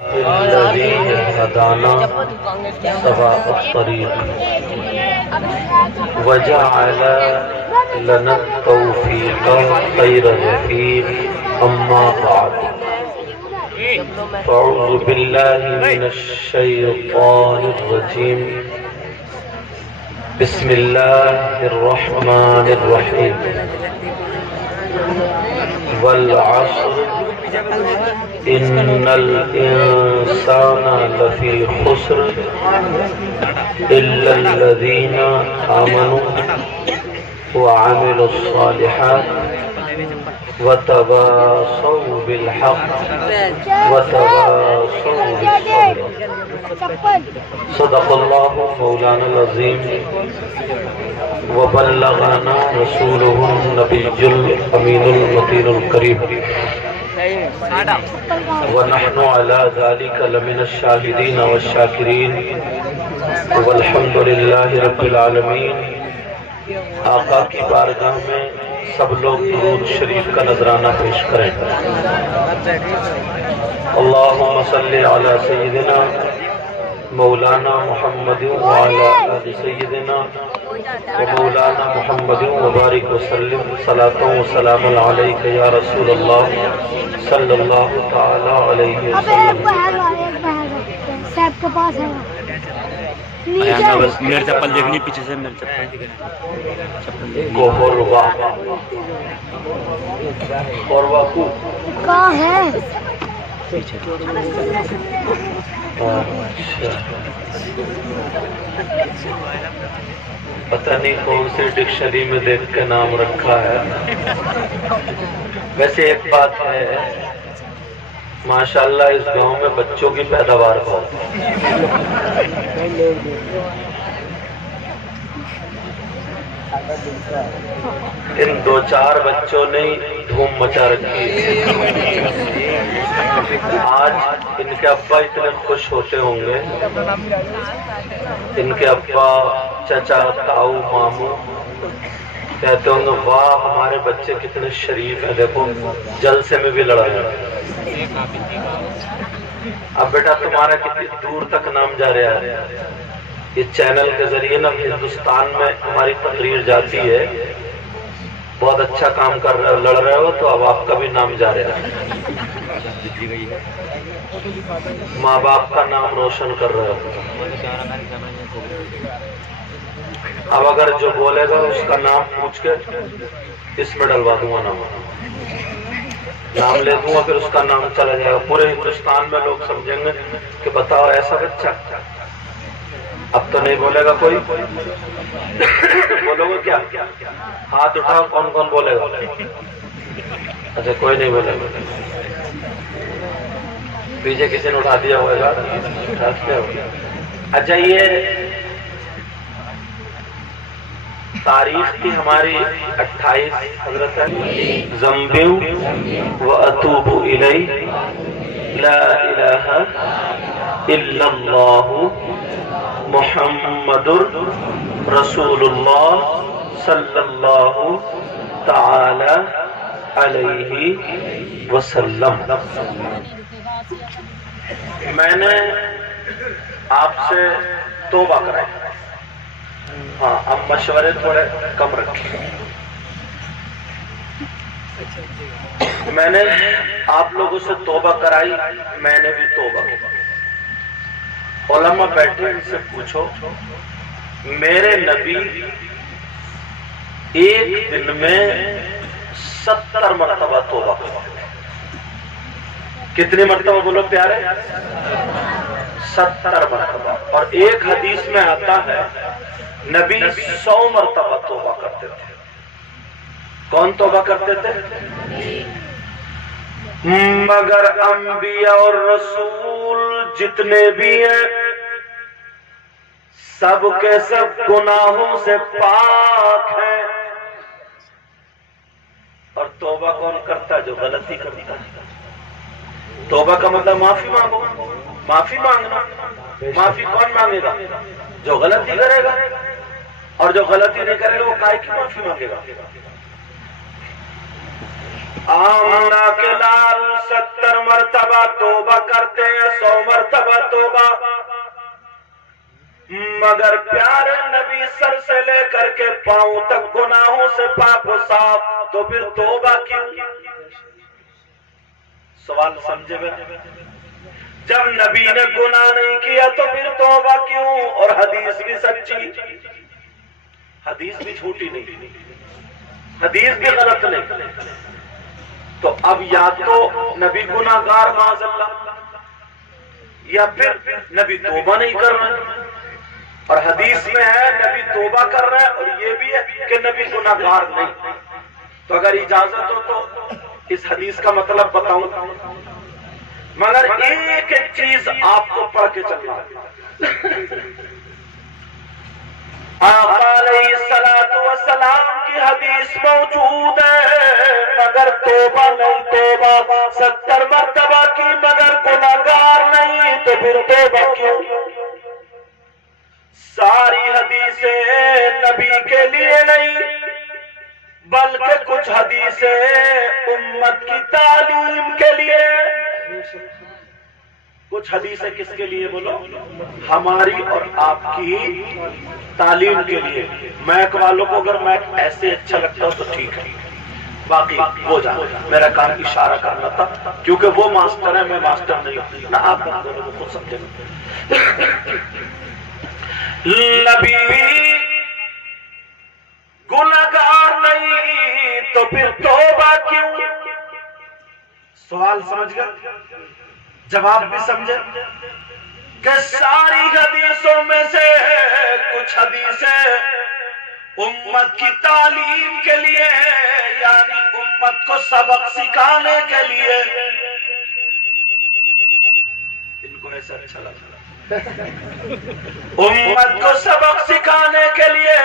الذي هدانا سواء الطريق وجعل لنا التوفيق خير رفيق أما بعد فأعوذ بالله من الشيطان الرجيم بسم الله الرحمن الرحيم والعصر إن الإنسان لفي خسر إلا الذين آمنوا وعملوا الصالحات وتواصوا بالحق وتواصوا بالصبر صدق الله مولانا العظيم وبلغنا رسوله النبي الأمين المتين الكريم ونحن على ذلك لمن الشاهدين والشاكرين والحمد لله رب العالمين۔ آقا کی بارگاہ میں سب لوگ درود شریف کا نذرانہ پیش کریں۔ اللہم صلی علی سیدنا مولانا محمد وعلی آل سیدنا ومولانا محمد وبارک وسلم صلاۃ و سلام علیک یا رسول اللہ صلی اللہ تعالی علیہ وسلم۔ بس میرے چپل دیکھنی پیچھے سے، میرے چپل گوہروا گوہروا کو کہاں ہے؟ پتہ نہیں کون سے ڈکشنری میں دیکھ کے نام رکھا ہے۔ ویسے ایک بات ہے، ماشاءاللہ اس گاؤں میں بچوں کی پیداوار بہت ہے۔ ان دو چار بچوں نے دھوم مچا رکھی ہے۔ آج ان کے ابا اتنے خوش ہوتے ہوں گے، ان کے ابا چچا تاؤ ماموں کہتے ہوں گے واہ ہمارے بچے کتنے شریف ہیں، دیکھو جلسے میں بھی لڑا رہے ہیں۔ اب بیٹا تمہارا کتنی دور تک نام جا رہا ہے، یہ چینل کے ذریعے نا ہندوستان میں ہماری تقریر جاتی ہے، بہت اچھا کام کر رہے ہو، لڑ رہے ہو تو اب آپ کا بھی نام جا رہا ہے، ماں باپ کا نام روشن کر رہے ہو۔ اب اگر جو بولے گا اس کا نام پوچھ کے اس میں ڈلوا دوں گا، نام لے دوں گا، پھر اس کا نام چلا جائے گا، پورے ہندوستان میں لوگ سمجھیں گے کہ بتاؤ ایسا بچہ۔ اب تو نہیں بولے گا کوئی، بولو گے کیا؟ ہاتھ اٹھاؤ، کون کون بولے گا؟ اچھا کوئی نہیں بولے گا، پیچھے کسی نے اٹھا دیا ہوگا۔ اچھا یہ تاریخ کی ہماری 28 حضرت ہے، ذنبی واتوب الی لا الہ الا اللہ محمد رسول اللہ صلی اللہ تعالی علیہ وسلم۔ میں نے آپ سے توبہ کرائی، ہاں اب مشورے تھوڑے کم رکھیں۔ میں نے آپ لوگوں سے توبہ کرائی، میں نے بھی توبہ کی۔ علماء بیٹھے ان سے پوچھو، میرے نبی ایک دن میں 70 مرتبہ توبہ کرتے، کتنی مرتبہ بولو پیارے؟ 70 مرتبہ۔ اور ایک حدیث میں آتا ہے نبی 100 مرتبہ توبہ کرتے تھے۔ کون توبہ کرتے تھے؟ مگر انبیاء اور رسول جتنے بھی ہیں سب کے سب گناہوں سے پاک ہیں۔ اور توبہ کون کرتا ہے؟ جو غلطی کرتا ہے۔ توبہ کا مطلب معافی مانگو، معافی مانگنا۔ معافی کون مانگے گا؟ جو غلطی کرے گا، اور جو غلطی نہیں کرے گا وہ کائے کی معافی مانگے گا؟ آمنہ کے لال 70 مرتبہ توبہ کرتے ہیں، 100 مرتبہ توبہ، مگر پیارے نبی سر سے لے کر کے پاؤں تک گناہوں سے پاک و صاف، تو پھر توبہ کیوں؟ سوال سمجھے میرا؟ جب نبی نے گناہ نہیں کیا تو پھر توبہ کیوں؟ اور حدیث بھی سچی، حدیث بھی جھوٹی نہیں، حدیث بھی غلط نہیں، تو اب یا تو نبی گناہگار معاذ اللہ، یا پھر نبی توبہ نہیں کر رہے، اور حدیث میں ہے نبی توبہ کر رہے ہیں، اور یہ بھی ہے کہ نبی گناہگار نہیں۔ تو اگر اجازت ہو تو اس حدیث کا مطلب بتاؤں، مگر ایک ایک چیز آپ کو پڑھ کے چلنا ہے۔ آقا علیہ السلام کی حدیث موجود ہے، مگر توبہ نہیں، توبہ 70 مرتبہ کی مگر گناہگار نہیں، تو پھر توبہ کیوں؟ ساری حدیثیں نبی کے لیے نہیں، بلکہ کچھ حدیثیں امت کی تعلیم کے لیے، کچھ حدیثیں کس کے لیے بولو؟ ہماری اور آپ کی تعلیم کے لیے۔ میک والوں کو اگر میک ایسے اچھا لگتا ہو تو ٹھیک ہے، باقی وہ جانا، میرا کام اشارہ کرنا تھا، کیونکہ وہ ماسٹر ہے، میں ماسٹر نہیں ہوں نہ، آپ دونوں کو خود سمجھے۔ نبی گناہگار نہیں تو پھر توبہ کیوں؟ سوال سمجھ گئے؟ جواب بھی سمجھے کہ ساری حدیثوں میں سے کچھ حدیثیں امت کی تعلیم کے لیے، یعنی امت کو سبق سکھانے کے لیے۔ ان کو ایسا اچھا لگا، امت کو سبق سکھانے کے لیے،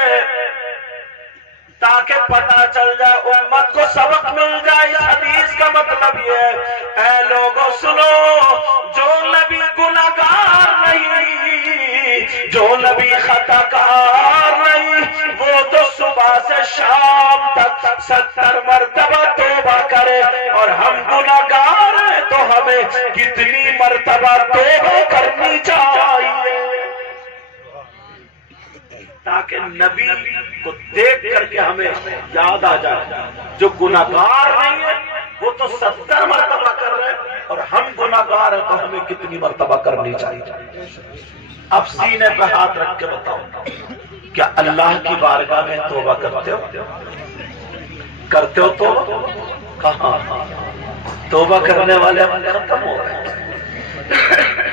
تاکہ پتہ چل جائے، امت کو سبق مل جائے۔ اس حدیث کا مطلب یہ ہے، اے لوگوں سنو، جو نبی گناہگار نہیں، جو نبی خطا کار نہیں، وہ تو صبح سے شام تک 70 مرتبہ توبہ کرے، اور ہم گناہگار ہیں تو ہمیں کتنی مرتبہ توبہ کرنی چاہیے، تاکہ نبی کو دیکھ کر کے ہمیں یاد آ جائے، جو گناہگار نہیں ہے وہ تو 70 مرتبہ کر رہے ہیں، اور ہم گناہگار ہیں تو ہمیں کتنی مرتبہ کرنی چاہیے۔ اب سینے پہ ہاتھ رکھ کے بتاؤ، کیا اللہ کی بارگاہ میں توبہ کرتے ہو؟ کرتے ہو توبہ؟ کہاں؟ توبہ کرنے والے ختم ہو گئے۔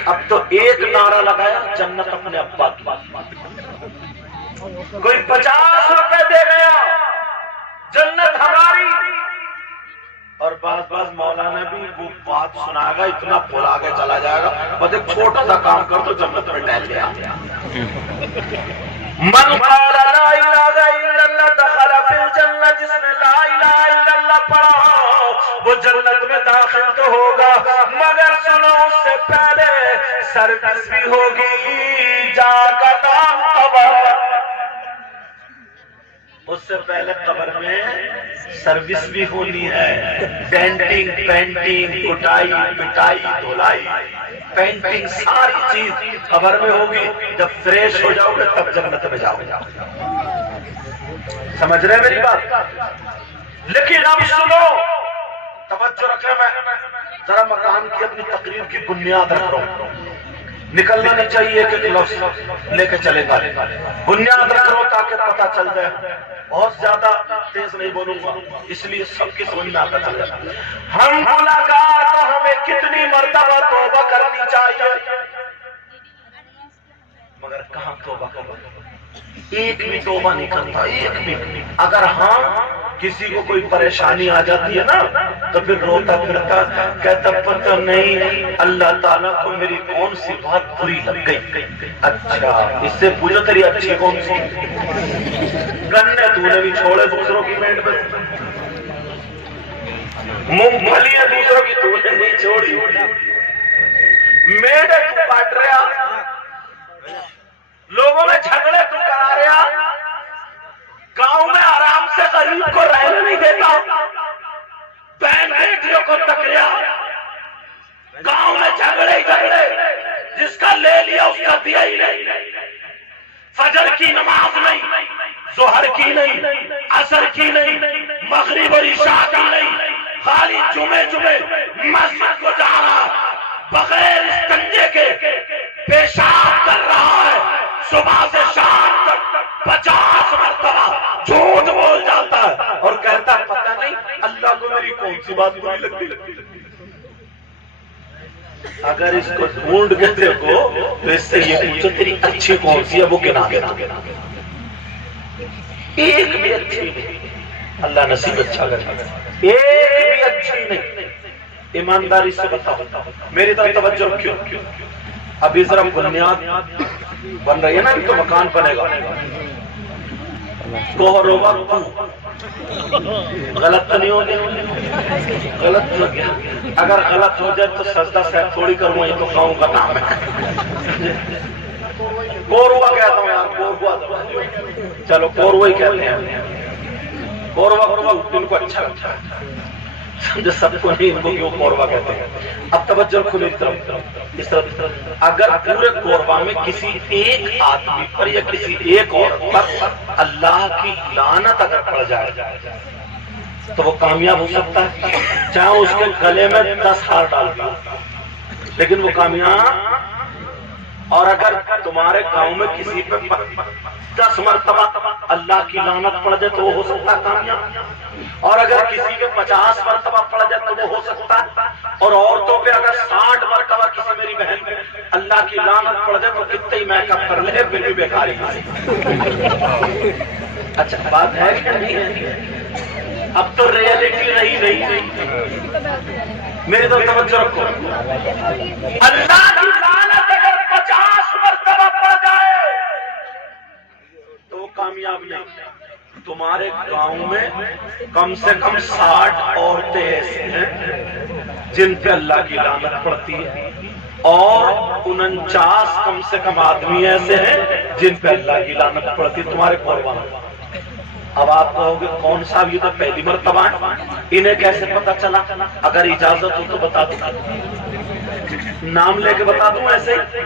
اب تو ایک نعرہ لگایا، جنت اپنے ابا کی، کوئی 50 روپے دے گیا، جنت ہماری، اور بعض مولانا بھی وہ بات سنا گا، اتنا پھول آگے چلا جائے گا، بس ایک چھوٹا سا کام کر تو جنت میں ٹہل گیا۔ من قال لا الہ الا اللہ دخل فی الجنہ، جس نے لا الہ الا اللہ پڑھا وہ جنت میں داخل تو ہوگا، مگر سنو اس سے پہلے سروس بھی ہوگی، جا کا نام قبر، اس سے پہلے قبر میں سروس بھی ہونی ہے، ڈینٹنگ، پینٹنگ، کٹائی، پٹائی، دھلائی، پینٹنگ، ساری چیز قبر میں ہوگی۔ جب فریش ہو جاؤ گے تب جنت میں جاؤ گے۔ سمجھ رہے میری بات؟ لیکن اب سنو، توجہ رکھیں، میں ذرا مکان کی اپنی تقریر کی بنیاد رکھ رہا ہوں، نکلنا نہیں چاہیے کہ لفظ لے کے چلے گا، بنیاد رکھ رہا ہوں تاکہ پتہ چل جائے۔ بہت زیادہ تیز نہیں بولوں گا، اس لیے سب کی سمجھ میں آتا چل جائے۔ ہم گناہگار تو ہمیں کتنی مرتبہ توبہ کرنی چاہیے، مگر کہاں توبہ کرنا؟ ایک بھی توبہ نہیں کرتا، ایک بھی۔ اگر ہاں کسی کو کوئی پریشانی آ جاتی ہے نا تو پھر روتا پھرتا، کہتا پتہ نہیں اللہ تعالیٰ کو میری کون سی بات بری لگ گئی۔ اچھا، اس سے پوچھو تیری اچھی کون سی؟ گنے تو نے بھی چھوڑے دوسروں کی پیٹ میں، مونگ پھلیاں دوسروں کی تو نے نہیں چھوڑی، میڈے تو کاٹ رہا، لوگوں میں جھگڑے تو کرا رہا، گاؤں میں آرام سے غریب کو رہنے نہیں دیتا، دیا ہی نہیں، فجر کی نماز نہیں، ظہر کی نہیں، عصر کی نہیں، مغرب اور عشاء کی نہیں، خالی جمعے مسجد کو جا رہا بغیر استنجے کے پیشاب کر رہا ہے، صبح سے شام تک 50 مرتبہ جھوٹ بول جاتا ہے اور کہتا ہے پتہ نہیں اللہ کو میری کون سی بات بری لگتی۔ اگر اس کو ڈھونڈ کے دیکھو تو اس سے یہ پوچھو تیری اچھی کون سی ہے، وہ گنا گنا ایک بھی اچھی نہیں، اللہ نصیب اچھا کرے، ایک بھی اچھی نہیں۔ ایمانداری سے بتاؤ، میری طرف توجہ رکھو، ابھی ذرا بنیاد بن رہی ہے نا، تو مکان بنے گا، غلط تو نہیں ہو گیا، غلط ہو گیا، اگر غلط ہو جائے تو سجدہ صاحب تھوڑی کروں، یہ تو قوم کا نام ہے، کوروا کہتا ہوں یار، کوروا، چلو کوروا ہی کہتے ہیں، کوروا ان کو اچھا لگتا ہے، سمجھے سب کو نہیں، ان کو کیوں کوروا کہتے ہیں۔ اب توجہ کھلی اس طرف، اگر پورے کوروا میں کسی ایک آدمی پر یا کسی ایک عورت پر اللہ کی لعنت اگر پڑ جائے تو وہ کامیاب ہو سکتا ہے، چاہے اس کے گلے میں 10 ہار ڈال دیا لیکن وہ کامیاب۔ اور اگر تمہارے گاؤں میں کسی پہ 10 مرتبہ اللہ کی لعنت پڑ جائے تو وہ ہو سکتا ہے کامیاب، اور اگر کسی پہ 50 مرتبہ پڑ جائے تو وہ ہو سکتا ہے، اور عورتوں پہ اگر 60 مرتبہ کسی میری بہن پہ اللہ کی لعنت پڑ جائے تو کتنے ہی میک اپ کر لے پھر بھی بیکاری۔ اچھا بات ہے کہ نہیں ہے؟ اب تو ریئلٹی رہی نہیں، میری طرف توجہ رکھو، اللہ کی لعنت اگر 50 مرتبہ پڑ جائے تو وہ کامیاب نہیں۔ تمہارے گاؤں میں کم سے کم 60 عورتیں ایسی ہیں جن پہ اللہ کی لعنت پڑتی ہے، اور 49 کم سے کم آدمی ایسے ہیں جن پہ اللہ کی لعنت پڑتی ہے تمہارے قربان۔ اب آپ کہو گے کون صاحب یہ تو پہلی مرتبہ ہے، انہیں کیسے پتا چلا؟ اگر اجازت ہو تو بتا دوں، نام لے کے بتا دوں، ایسے ہی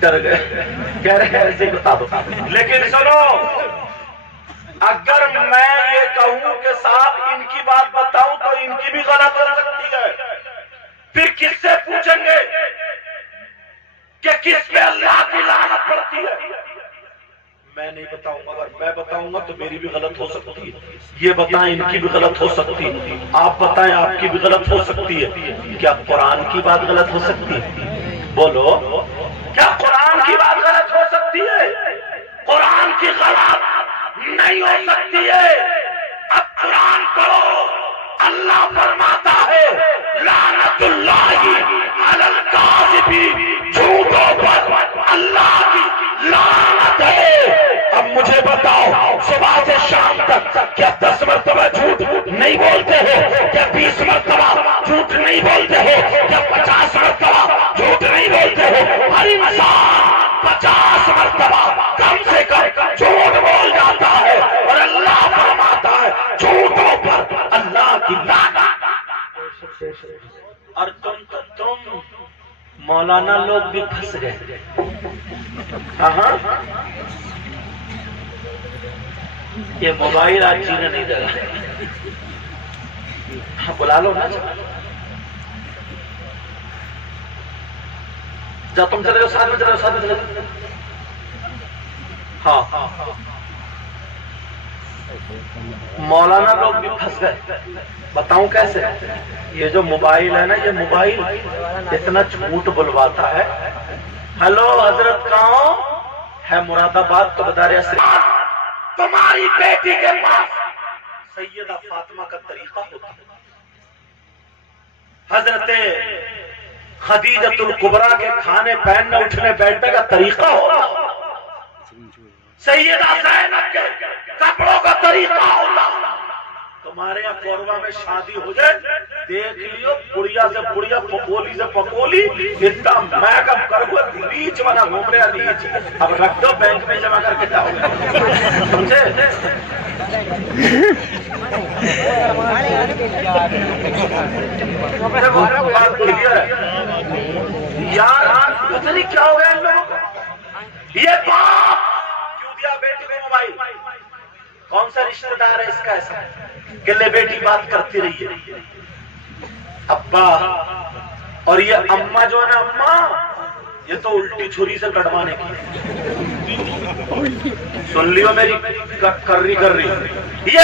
ڈر گئے، کہہ رہے ایسے ہی بتا دو، لیکن سنو، اگر میں یہ کہوں کہ صاحب ان کی بات بتاؤں تو ان کی بھی غلط ہو سکتی ہے، پھر کس سے پوچھیں گے کہ کس پہ اللہ کی لعنت پڑتی ہے؟ میں نہیں بتاؤں گا، اگر میں بتاؤں گا تو میری بھی غلط ہو سکتی ہے، یہ بتائیں ان کی بھی غلط ہو سکتی ہے، آپ بتائیں آپ کی بھی غلط ہو سکتی ہے۔ کیا قرآن کی بات غلط ہو سکتی ہے؟ بولو، کیا قرآن کی بات غلط ہو سکتی ہے؟ قرآن کی غلط نہیں ہو سکتی ہے۔ اب قرآن پڑھو، اللہ فرماتا ہے لعنت اللہ علی الکاذبین، جھوٹوں پر اللہ کی لعنت ہے۔ اب مجھے بتاؤ، صبح سے شام تک کیا 10 مرتبہ جھوٹ نہیں بولتے ہو؟ کیا 20 مرتبہ جھوٹ نہیں بولتے ہو؟ کیا 50 مرتبہ جھوٹ نہیں بولتے ہو؟ ہر انسان 50 مرتبہ کم سے کم جھوٹ بول جاتا ہے، اور اللہ فرماتا ہے جھوٹوں پر اللہ کی لعنت۔ اور تم مولانا لوگ بھی پھنس گئے، کہاں؟ یہ موبائل آج جینے نہیں دے رہا، بلا لو نا، جب تم چلے گا ساتھ میں چلے گا، ساتھ میں چلے گا، ہاں مولانا لوگ بھی پھنس گئے، بتاؤں کیسے؟ یہ جو موبائل ہے نا، یہ موبائل اتنا جھوٹ بلواتا ہے۔ ہلو حضرت کہاں ہے؟ مراد آباد، تو بتا رہے ہیں تمہاری بیٹی کے پاس سیدہ فاطمہ کا طریقہ ہوتا ہے، حضرت خدیجۃ الکبریٰ کے کھانے پہننے اٹھنے بیٹھنے کا طریقہ ہوتا، سیدہ زینب کے کپڑوں کا طریقہ ہوتا۔ تمہارے یہاں کوروا میں شادی ہو جائے، دیکھ لیو بڑھیا سے بڑھیا، پکولی سے پکولی، اتنا میک اپ کر ہوا لیچ والا گھوم رہا لیچ، اب رکھ دو بینک میں جمع کر کے جاؤ گے، سمجھے؟ یار پتہ نہیں کیا ہو گیا ان لوگوں کو. یہ باپ کیوں دیا بیٹی کو موبائل؟ کون سا رشتہ دار ہے اس کا ایسا کہ لے بیٹی بات کرتی رہی ہے؟ ابا اور یہ اماں جو ہے نا، اماں یہ تو الٹی چھری سے کٹوانے کی. سن لیو میری کر رہی یہ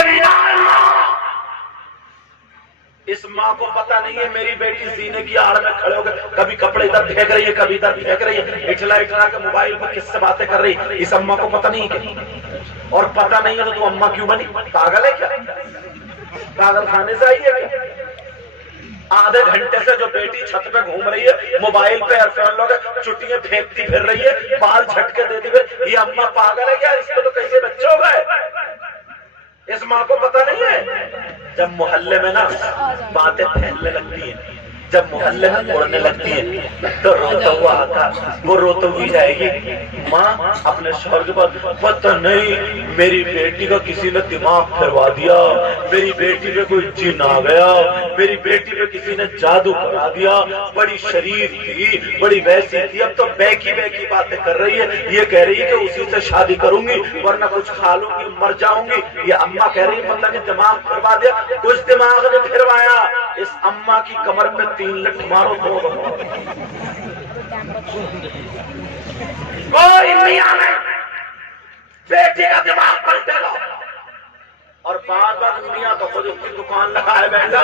اس ماں کو پتا نہیں ہے میری بیٹی سینے کی آڑ میں کھڑے ہو گئے، کبھی کپڑے ادھر پھینک رہی ہے، کبھی ادھر پھینک رہی ہے، اٹھلا کے موبائل پر کس سے باتیں کر رہی ہے. اس اماں کو پتا نہیں ہے. اور پتا نہیں ہے تو اماں کیوں بنی؟ پاگل ہے کیا؟ پاگل خانے سے آئی ہے کیا؟ آدھے گھنٹے سے جو بیٹی چھت پہ گھوم رہی ہے، موبائل پہ ایئر فون لوگ چٹیاں پھینکتی پھر رہی ہے، بال جھٹکے دیتی پھر، یہ اماں پاگل ہے کیا؟ اس کو تو کیسے بچے ہو گئے؟ اس ماں کو پتا نہیں ہے. جب محلے میں نا باتیں پھیلنے لگتی ہیں، جب محلے میں اڑنے لگتی ہیں تو روتا ہوا آتا، وہ روتے ہوئی جائے گی، ماں اپنے شوہر کے پاس، پتہ نہیں میری بیٹی کا کسی نے دماغ پھروا دیا، میری بیٹی پہ کوئی جن آ گیا، میری بیٹی پہ کسی نے جادو کرا دیا، بڑی شریف تھی، بڑی ویسی تھی، اب تو بیکی باتیں کر رہی ہے، یہ کہہ رہی ہے کہ اسی سے شادی کروں گی ورنہ کچھ کھا لوں گی مر جاؤں گی. یہ اماں کہہ رہی ہے پتہ نہیں دماغ پھروا دیا. کچھ دماغ نے پھروایا، اس اماں کی کمر میں 3 لٹ مارو دو. کوئی میاں نہیں بیٹی کا دماغ پلٹے گا. اور بار بار میاں تو خود کی دکان لگائے بیٹھا،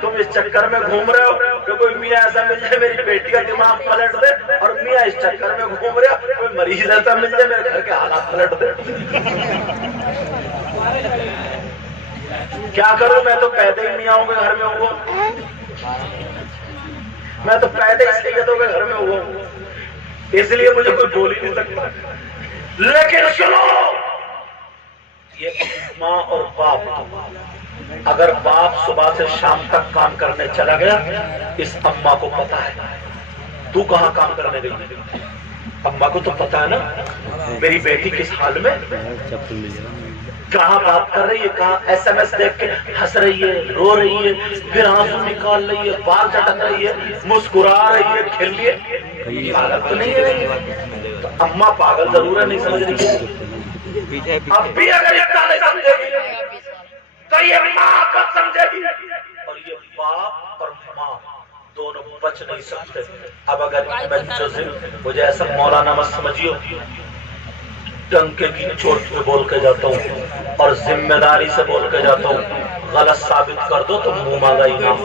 تم اس چکر میں گھوم رہے ہو کہ کوئی میاں ایسا مل جائے میری بیٹی کا دماغ پلٹ دے، اور میاں اس چکر میں گھوم رہے ہو کوئی مریض ایسا مل جائے میرے گھر کے حالات پلٹ دے. کیا کروں؟ میں تو پیدا ہی میاں کے گھر میں ہوا، میں تو پیدا ہی سیدوں کے گھر میں ہوا ہوں، اس لیے مجھے کوئی بول ہی نہیں سکتا. لیکن سنو، یہ ماں اور باپ، اگر باپ صبح سے شام تک کام کرنے چلا گیا، اس اماں کو پتا ہے تو کہاں کام کرنے گئی. اماں کو تو پتا ہے نا میری بیٹی کس حال میں، کہاں بات کر رہی ہے، کہاں ایس ایم ایس دیکھ کے ہنس رہی ہے، رو رہی ہے، پھر آنسو نکال رہی ہے، بال چٹک رہی ہے، مسکرا رہی ہے، کھیل رہی ہے. پاگل تو نہیں ہے؟ تو اماں پاگل ضرور ہے، نہیں سمجھ رہی ہے. اب بھی اگر اتنا نہیں سمجھے گی تو یہ ماں کب سمجھے گی؟ اور یہ باپ اور ماں دونوں بچ نہیں سکتے. اب اگر مجھے ایسا مولانا مت سمجھیو، ڈنکے کی چوٹ پہ بول کے جاتا ہوں اور ذمہ داری سے بول کے جاتا ہوں، غلط ثابت کر دو تو منہ مانگا انعام.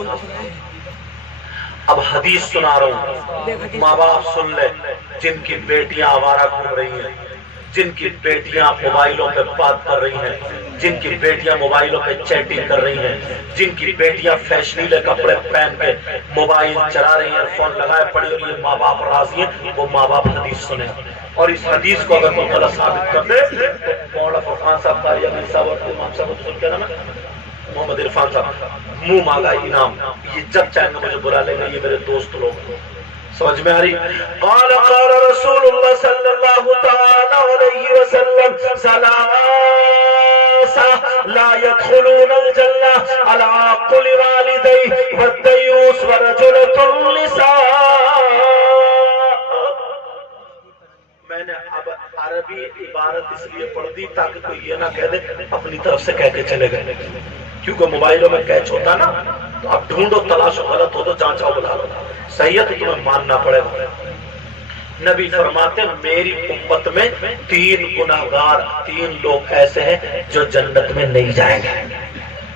اب حدیث سنا رہا ہوں، ماں باپ سن لے، جن کی بیٹیاں آوارہ گھوم رہی ہیں، جن کی بیٹیاں موبائلوں پہ بات کر رہی ہیں، جن کی بیٹیاں موبائلوں پہ چیٹنگ کر رہی ہیں، جن کی بیٹیاں فیشنیلے کپڑے پہن کے موبائل چلا رہی ہیں، فون لگائے پڑی اور یہ ماں باپ راضی ہیں، وہ ماں باپ حدیث سنیں. اور اس حدیث کو اگر کوئی غلط ثابت کر دے تو مولانا فرقان صاحب کا یا امیر صاحب اور امام صاحب کو کیا نام ہے، محمد عرفان صاحب، منہ مانگا انعام. یہ جب چاہیں گے مجھے برا لے گا، یہ میرے دوست لوگ. سمجھ میں آ رہی؟ قال قال رسول اللہ صلی اللہ تعالی علیہ وسلم ثلاثہ لا يدخلون الجنہ العاق لوالدیہ والدیوث ورجلۃ النساء. میں نے اب عربی عبارت اس لیے پڑھ دی تاکہ کوئی یہ نہ کہہ دے اپنی طرف سے کہہ کے چلے گئے، کیونکہ موبائلوں میں کیچ ہوتا نا، تو اب ڈھونڈو تلاشو، غلط ہو تو جانچاؤ بلا لو، صحیح ہے تو تمہیں ماننا پڑے گا. نبی فرماتے ہیں میری امت میں 3 گناہگار، 3 لوگ ایسے ہیں جو جنت میں نہیں جائیں گے.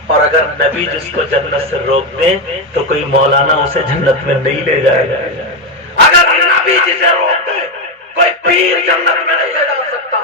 اور اگر نبی جس کو جنت سے روک دیں تو کوئی مولانا اسے جنت میں نہیں لے جائے گا. اگر نبی جسے روک دے کوئی پیر جنت میں نہیں لے جا سکتا.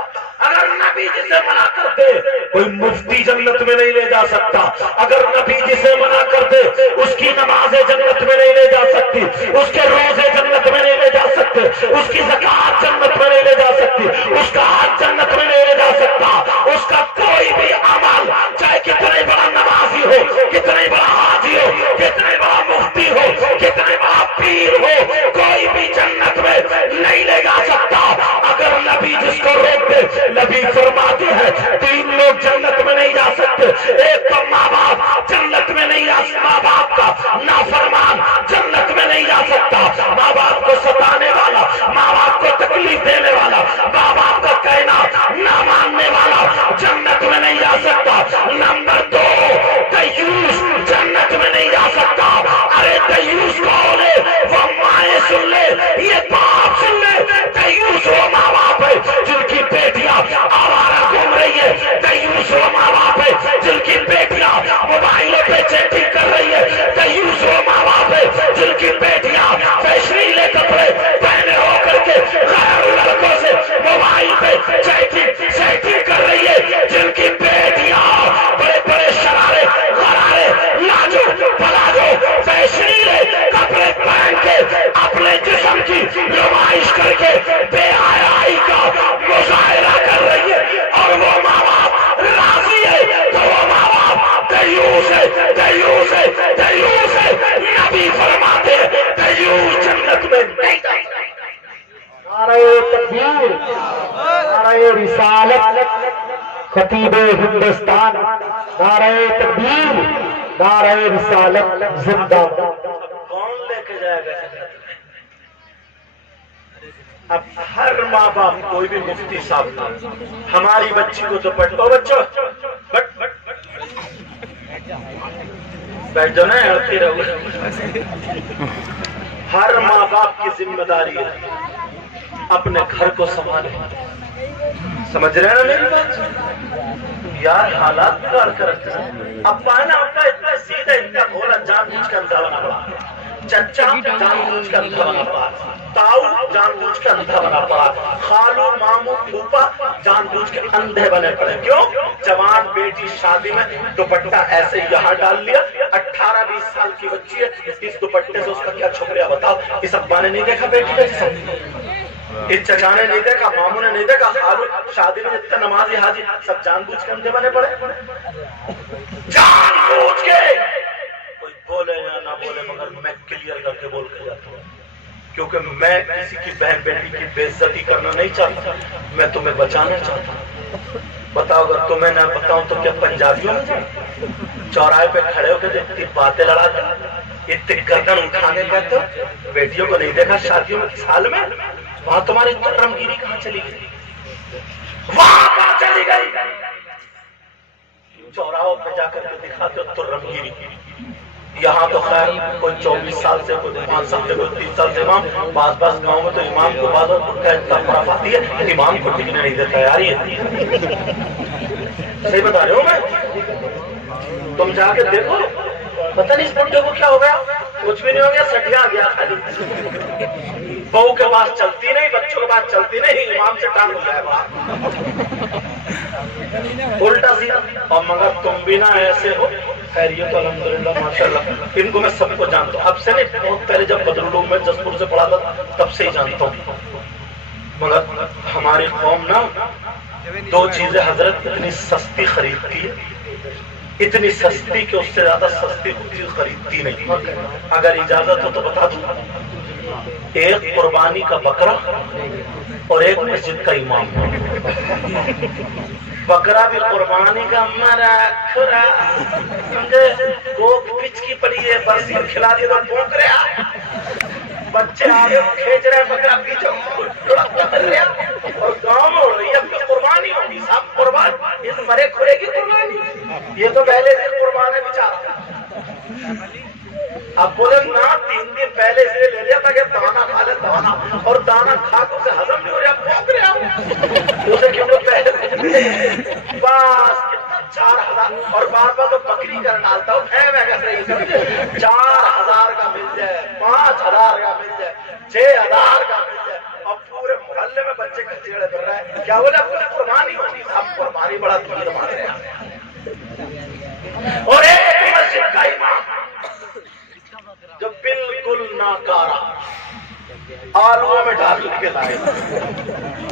اگر نبی جسے منع کر دے کوئی مفتی جنت میں نہیں لے جا سکتا. اگر نبی جسے منع کر دے اس کی نمازیں جنت میں نہیں لے جا سکتی، اس کے روزے جنت میں نہیں لے جا سکتے، اس کی زکات جنت میں نہیں لے جا سکتی، اس کا حج جنت میں نہیں لے جا سکتا. اس کا کوئی بھی عمل چاہے کتنے بڑا نمازی ہو، کتنے بڑا حاجی ہو، کتنے بڑا مفتی ہو، کتنے بڑا پیر ہو، کوئی بھی جنت میں نہیں لے جا سکتا. اگر نبی جس کو روک دے، نبی فرماتے ہیں 3 لوگ جنت میں نہیں جا سکتے. ایک تو ماں باپ جنت میں نہیں جا سکتا، ماں باپ کا نافرمان جنت میں نہیں جا سکتا. ماں باپ کو ستانے والا، ماں نمائش کر کے بے حیائی کا مظاہرہ کر رہی ہے، اور وہ ماں باپ راضی ہے، تو وہ ماں باپ دیوس ہے، دیوس ہے، دیوس ہے۔ نبی فرماتے ہیں دیوس جنت میں نہیں جاتا۔ نعرہ تکبیر، نعرہ رسالت، خطیب ہندوستان، نعرہ تکبیر، نعرہ رسالت زندہ باد۔ کون لے کے جائے گا جنت میں؟ اب ہر ماں باپ، کوئی بھی مفتی صاحب تھا، ہماری بچی کو تو پڑھو بچوں بیٹھ جاؤ نا، ہڑتی رہو۔ ہر ماں باپ کی ذمہ داری ہے اپنے گھر کو سنبھالے۔ سمجھ رہے ہیں نا میری بات؟ یار حالات کار کرتے ہیں۔ ابا ہے نا، ابا اتنا سیدھا اتنا بھولا، جان بوجھ کے اندھا بنا پڑا، چچا جان بوجھ کے اندھا بنا پڑا، تاؤ جان بوجھ کے اندھا بنا پڑا، خالو مامو پھوپا جان بوجھ کے اندھے بنے پڑے۔ کیوں؟ جوان بیٹی شادی میں دوپٹہ ایسے یہاں ڈال لیا، 18-20 سال کی بچی ہے، اس دوپٹے سے اس کا کیا چھپ گیا بتاؤ؟ اس ابا نے نہیں دیکھا بیٹی کا جسم، اس چچا نے نہیں دیکھا، ماموں نے نہیں دیکھا، خالو شادی میں جتنا نمازی حاجی سب جان بوجھ کے اندھے بنے پڑے، جان بوجھ کے۔ کوئی بولے یا نہ بولے مگر میں کلیئر کر کے بول کے جاتا ہوں، کیونکہ میں کسی کی بہن بیٹی کی بے عزتی کرنا نہیں چاہتا، میں تمہیں بچانا چاہتا ہوں۔ بتاؤ اگر تمہیں نہ بتاؤں تو کیا پنجابیوں میں چوراہے پہ کھڑے ہو کے اتنی باتیں لڑاتے، اتنی گردن اٹھانے کہتے ہو؟ بیٹیوں کو نہیں دیکھا شادیوں میں سال میں؟ وہاں تمہاری ترمگیری کہاں چلی گئی؟ وہاں کہاں چلی گئی؟ چوراہوں پہ جا کر کے دکھاتے ہو ترمگیری۔ یہاں تو خیر کوئی 24 سال سے، کوئی 5 سال سے، کوئی 30 سال سے امام، بعض گاؤں میں تو امام کو بعض طرف آتی ہے، امام کو ٹکنے نہیں دیتا یار۔ یہ صحیح بتا رہے ہو میں؟ تم جا کے دیکھو، پتہ نہیں اس بڈھے کو کیا ہو گیا، کچھ بھی نہیں ہو گیا، سٹیا گیا خالی۔ بہو کے پاس چلتی نہیں، بچوں کے پاس چلتی نہیں، امام سے ٹانگ ہو جائے گا الٹا سیدھا۔ اور مگر تم بھی نہ ایسے ہو، خیریت الحمدللہ ماشاءاللہ، ان کو میں سب کو جانتا ہوں، اب سے نہیں، بہت پہلے جب بدرالعلوم میں جسپور سے پڑھا تھا تب سے ہی جانتا ہوں۔ مگر ہماری قوم نا 2 چیزیں حضرت اتنی سستی خریدتی ہے، اتنی سستی کہ اس سے زیادہ سستی کوئی چیز خریدتی نہیں۔ اگر اجازت ہو تو بتا دوں، ایک قربانی کا بکرا اور ایک مسجد کا امام۔ بکرا بھی قربانی کا مرا کھرا، گوپ پچ کی پڑی ہے، بس کھلا دیا تو بھونک رہا، بچے آگے کھینچ رہے ہیں، بکرا پیچھے کر رہا، اور گاؤں میں ہو رہی ہے قربانی ہوگی، سب قربان، اس مرے کھرے کی قربانی، یہ تو پہلے سے قربان ہے بیچارہ۔ اب بولے نا 3 دن پہلے سے لے لیا تھا کہ دانا کھا لے، دانا، اور دانا کھا کے اسے ہضم نہیں ہو رہا، بھونک رہا اسے، کیونکہ پہلے بس 4000، اور بار بار تو بکری کر ڈالتا ہوں، 4000 کا مل جائے، 5000 کا مل جائے، 6000 کا مل جائے، اور پورے محلے میں بچے کچے کر رہا ہے، کیا بولے اب کچھ قربانی ہوگی، اب قربانی بڑا دور مارے ہیں۔ اور ایک مسجد کا امام جو بالکل ناکارا آلووں میں ڈال کے لائے،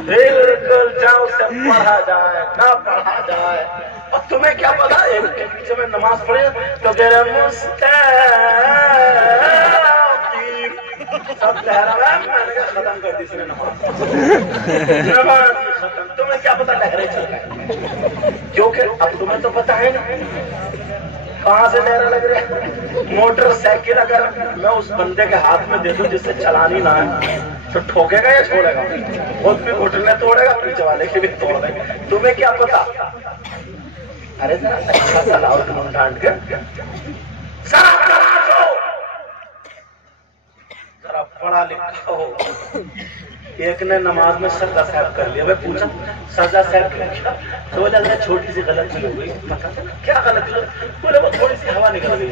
بالکل چاہے اسے پڑھا جائے نہ پڑھا جائے، اور تمہیں کیا پتا ایک کے پیچھے میں نماز پڑھے تو تیرے مستقیم سب کہہ رہا ہے، میں نے کہا ختم کر دی اس نے نماز ختم۔ تمہیں کیا پتا لہریں چل رہے ہیں، کیونکہ اب تمہیں تو پتا ہے نا کہاں سے لہریں لگ رہے ہیں۔ موٹر سائیکل اگر میں اس بندے کے ہاتھ میں دے دوں جس سے چلانی نہ ہے تو ٹھوکے گا یا چھوڑے گا؟ خود بھی گھٹنے توڑے گا، پیچھے والے کے بھی توڑ دے گا، تمہیں کیا پتا۔ ارے ذرا اچھا سا لاؤ تم ڈانٹ کے، ذرا پڑھا لکھا ہو۔ ایک نے نماز میں سجدہ صاحب کر لیا، میں پوچھا سجدہ صاحب کیوں کیا؟ تو بولے اللہ چھوٹی سی غلطی ہو گئی۔ کیا غلطی ہوئی؟ بولے وہ تھوڑی سی ہوا نکل گئی،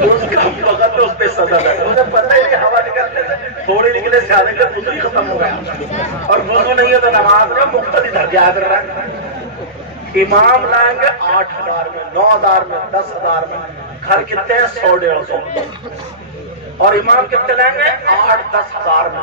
اس کا وقت اس پہ سزا لگا، مجھے پتہ ہی کہ ہوا نکلنے سے تھوڑی نکلے سے آنے کا وضو ہی ختم ہو گیا، اور وضو نہیں ہے تو نماز میں مقتدی دھر کے آگر رہا ہے۔ امام لائیں گے 8000 میں، 9000 میں، 10000 میں، گھر کتنے ہیں 100-150، اور امام کتنے لائیں گے 8-10 ہزار میں،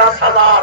10,000,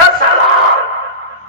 10,000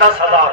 10,000।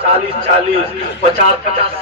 40-40, 50-50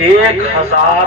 1000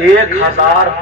1000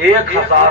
1000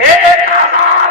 1000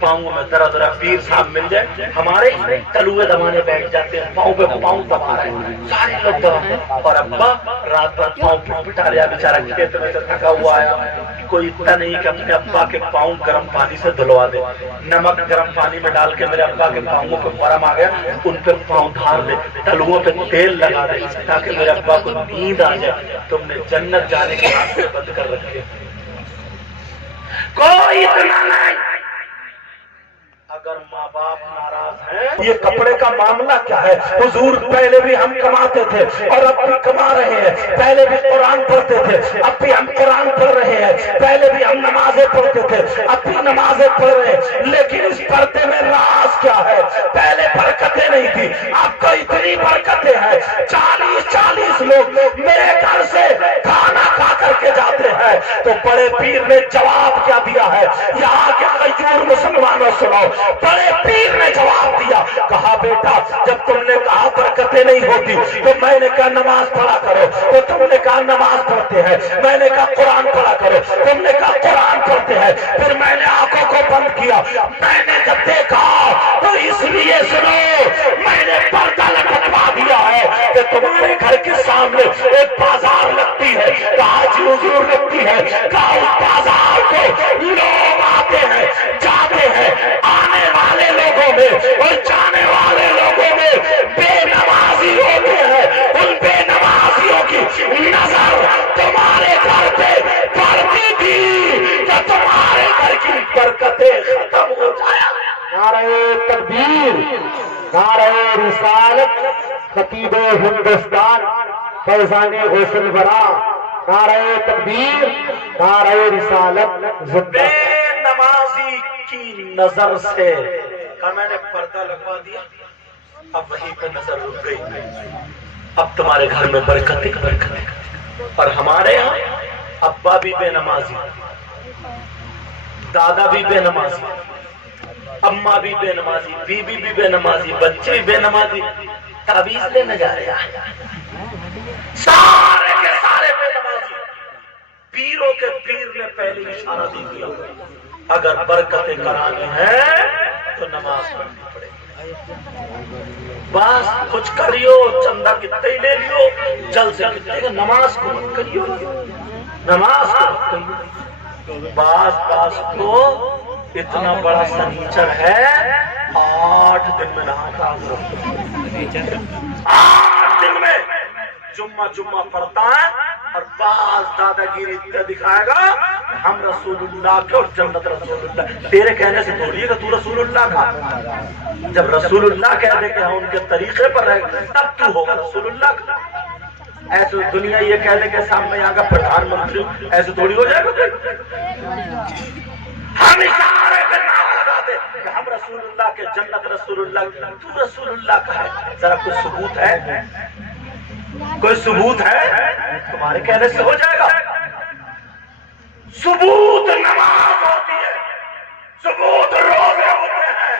پاؤں میں ذرا ذرا پیر صاحب مل جائے، ہمارے تلوے دبانے بیٹھ جاتے ہیں، پاؤں پہ پاؤں دبا رہے ہیں سارے لوگ دبا، اور ابا رات بھر پاؤں پٹا رہا بیچارہ کھیت میں سے تھکا ہوا آیا، کوئی اتنا نہیں کہ اپنے ابا کے پاؤں گرم پانی سے دھلوا دے، نمک گرم پانی میں ڈال کے میرے ابا کے پاؤں پہ گرم آ گیا ان پہ پاؤں دھار دے، تلووں پہ تیل لگا دے تاکہ میرے ابا کو نیند آ جائے۔ تم نے جنت جانے کے راستے بند کر رکھے، کوئی اتنا نہیں۔ اگر ماں باپ ناراض ہیں، یہ کپڑے کا معاملہ کیا ہے؟ حضور پہلے بھی ہم کماتے تھے اور اب بھی کما رہے ہیں، پہلے بھی قرآن پڑھتے تھے اب بھی ہم قرآن پڑھ رہے ہیں، پہلے بھی ہم نمازیں پڑھتے تھے اب بھی نمازیں پڑھ رہے ہیں، لیکن اس پردے میں راز کیا ہے؟ پہلے برکتیں نہیں تھی، اب کو اتنی برکتیں ہیں، 40 لوگ میرے گھر سے کھانا کھا کر کے جاتے ہیں، تو بڑے پیر نے جواب کیا دیا ہے؟ یہاں کے غیور مسلمانوں سنو، بڑے پیر نے جواب دیا، کہا بیٹا جب تم نے کہا برکتیں نہیں ہوتی تو میں نے کہا نماز پڑھا کرو، تو تم نے کہا نماز پڑھتے ہیں، میں نے کہا قرآن پڑھا کرو، تم نے کہا قرآن پڑھتے ہیں، پھر میں نے آنکھوں کو بند کیا، میں نے جب دیکھا تو اس لیے سنو میں نے پردہ لٹکوا دیا ہے کہ تمہارے گھر کے سامنے ایک بازار لگتی ہے، حاجی حضور لگتی ہے، کہا اس بازار کو لوگ آتے ہیں جاتے ہیں، آنے والے لوگوں میں اور جانے والے لوگوں میں بے نمازی ہوتے ہیں، ان بے نمازیوں کی نظر تمہارے گھر پہ پڑتی تھی تو تمہارے گھر کی برکتیں ختم ہو جایا۔ نعرہ تکبیر، نعرہ رسالت، خطیب ہندوستان فیضان غسل برا، نعرہ تکبیر، نعرہ رسالت زندہ۔ بے نمازی کی نظر سے کہا میں نے پردہ لگوا دیا، اب وہیں پہ نظر رک گئی، اب تمہارے گھر میں برکتیں برکتیں۔ اور ہمارے یہاں ابا بھی بے نمازی، دادا بھی بے نمازی، اماں بھی بے نمازی، بیوی بھی بے نمازی، بچے بھی بے نمازی، تعویذ لینے جا رہے ہیں، سارے کے سارے بے نمازی۔ پیروں کے پیر نے پہلے اشارہ دے دیا، اگر برکتیں کرانی ہیں تو نماز پڑھنی پڑے گی، بس کچھ کریو چندہ کتنے ہی لے لیو، جل سے کتنے کا، نماز کو مت کریو، نماز کو مت کریو۔ بعض کو اتنا بڑا سنیچر ہے 8 دن میں نہا کھا کر 8 دن میں جمعہ پڑھتا ہے، اور بعض دادا گیری دکھائے گا ہم رسول اللہ کے اور جنت رسول اللہ، تیرے کہنے سے تھوڑی ہے کہ تو رسول اللہ کا، جب رسول اللہ کہہ دے کہ ہم ان کے طریقے پر رہے تب تو ہوگا رسول اللہ کا۔ ایسے دنیا یہ کہہ دے کہ سامنے یہاں کا پردھان منتری، ایسے تھوڑی ہو جائے گا۔ ہم اشارے پہ نام لگا دے کہ ہم رسول اللہ کے، جنت رسول اللہ، تو رسول اللہ کا ہے، ذرا کوئی ثبوت ہے؟ کوئی ثبوت ہے؟ تمہارے کہنے سے ہو جائے گا؟ ثبوت نماز ہوتی ہے، ثبوت روزے ہوتے ہیں،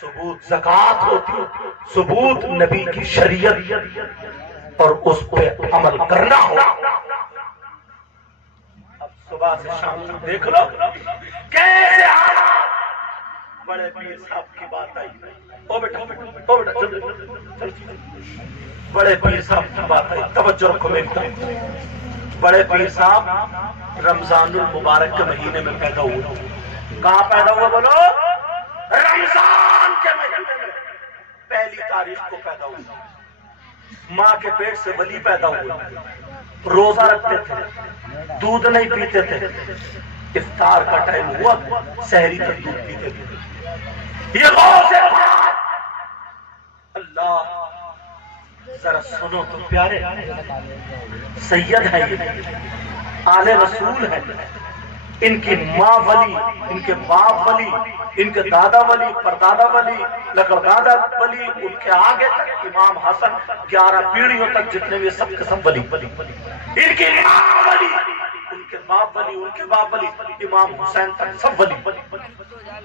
ثبوت زکات ہوتی ہے، ثبوت نبی کی شریعت اور اس پہ عمل کرنا ہو۔ اب صبح سے شام تک دیکھ لو کیسے حالات۔ بڑے پیر صاحب کی بات آئی، او بیٹا چل، بڑے پیر صاحب کی بات آئی، توجہ رکھو میری طرف۔ بڑے پیر صاحب رمضان المبارک کے مہینے میں پیدا ہوئے۔ کہاں پیدا ہوا بولو؟ رمضان کے مہینے میں، پہلی تاریخ کو پیدا ہوا۔ ماں کے پیٹ سے ولی پیدا ہوئے، روزہ رکھتے تھے، دودھ نہیں پیتے تھے، افطار کا ٹائم ہوا سحری تک دودھ پیتے تھے۔ یہ غوث پاک اللہ، ذرا سنو تو پیارے، سید ہے، یہ آل رسول ہے، ان کی ماں ولی، ان کے باپ ولی، ان کے دادا ولی، پردادا ولی، لکڑدادا ولی، ان کے آگے تک امام حسن، 11 پیڑھیوں تک جتنے بھی سب کے سب ولی، ان کی ماں ولی، ان کے باپ ولی، ان کے باپ ولی، امام حسین تک سب ولی۔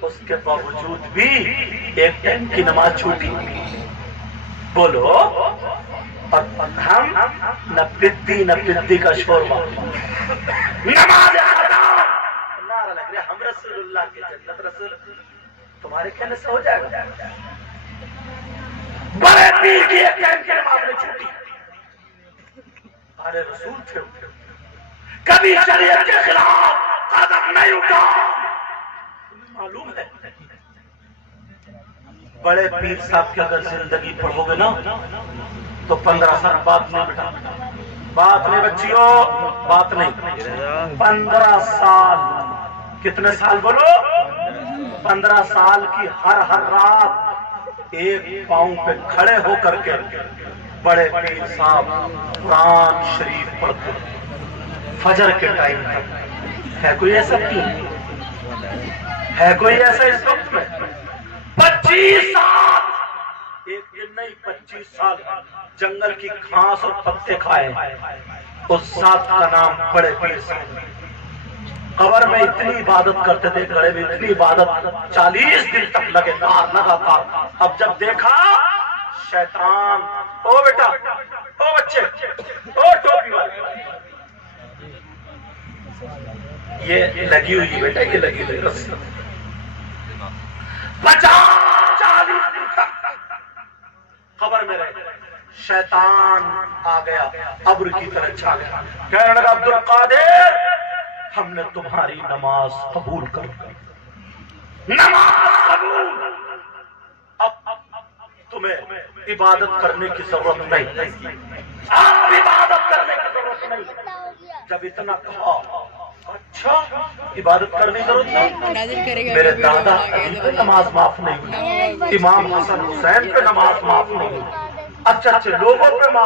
اس کے باوجود بھی ایک ٹائم کی نماز چھوٹی، بولو، اور ہم نہ پتی نہ پتی کا شوربہ، نماز نعرہ لگ رہا، ہم رسول اللہ کی جنت رسول تمہارے کہنے سے ہو جائے گا؟ بڑے پیر کی ایک ٹائم کی نماز میں چھوٹی ہمارے رسول تھے کبھی شریعت کے خلاف قدم نہیں اٹھا معلوم ہے بڑے پیر صاحب کی اگر زندگی پڑھو گے نا تو 15 سال بات نہیں بیٹا بات نہیں بچیوں بات نہیں 15 سال کتنے سال بولو 15 سال کی ہر رات ایک پاؤں پہ کھڑے ہو کر کے بڑے پیر صاحب قرآن شریف پڑھتے فجر کے ٹائم تک ہے کوئی ایسا پیر ہے کوئی ایسا اس وقت میں 25 سال ایک دن نہیں 25 سال جنگل کی گھاس اور پتے کھائے اس ذات کا نام بڑے پیر صاحب قبر میں اتنی عبادت کرتے تھے گڑے میں اتنی عبادت 40 دن تک لگاتار اب جب دیکھا شیطان او بیٹا او بچے او ٹوپی والے یہ لگی ہوئی بیٹا یہ لگی ہوئی 50-40 دن تک قبر میں رہے شیطان آ گیا ابر کی طرح چھا گیا کہنے لگا عبد القادر ہم نے تمہاری نماز قبول کر نماز قبول اب تمہیں عبادت کرنے کی ضرورت نہیں اب عبادت کرنے کی ضرورت نہیں جب اتنا کہا اچھا عبادت کرنے کی ضرورت نہیں میرے دادا علی پہ نماز معاف نہیں ہوئی امام حسن حسین پہ نماز معاف نہیں ہوئی اچھے لوگوں پہ معاف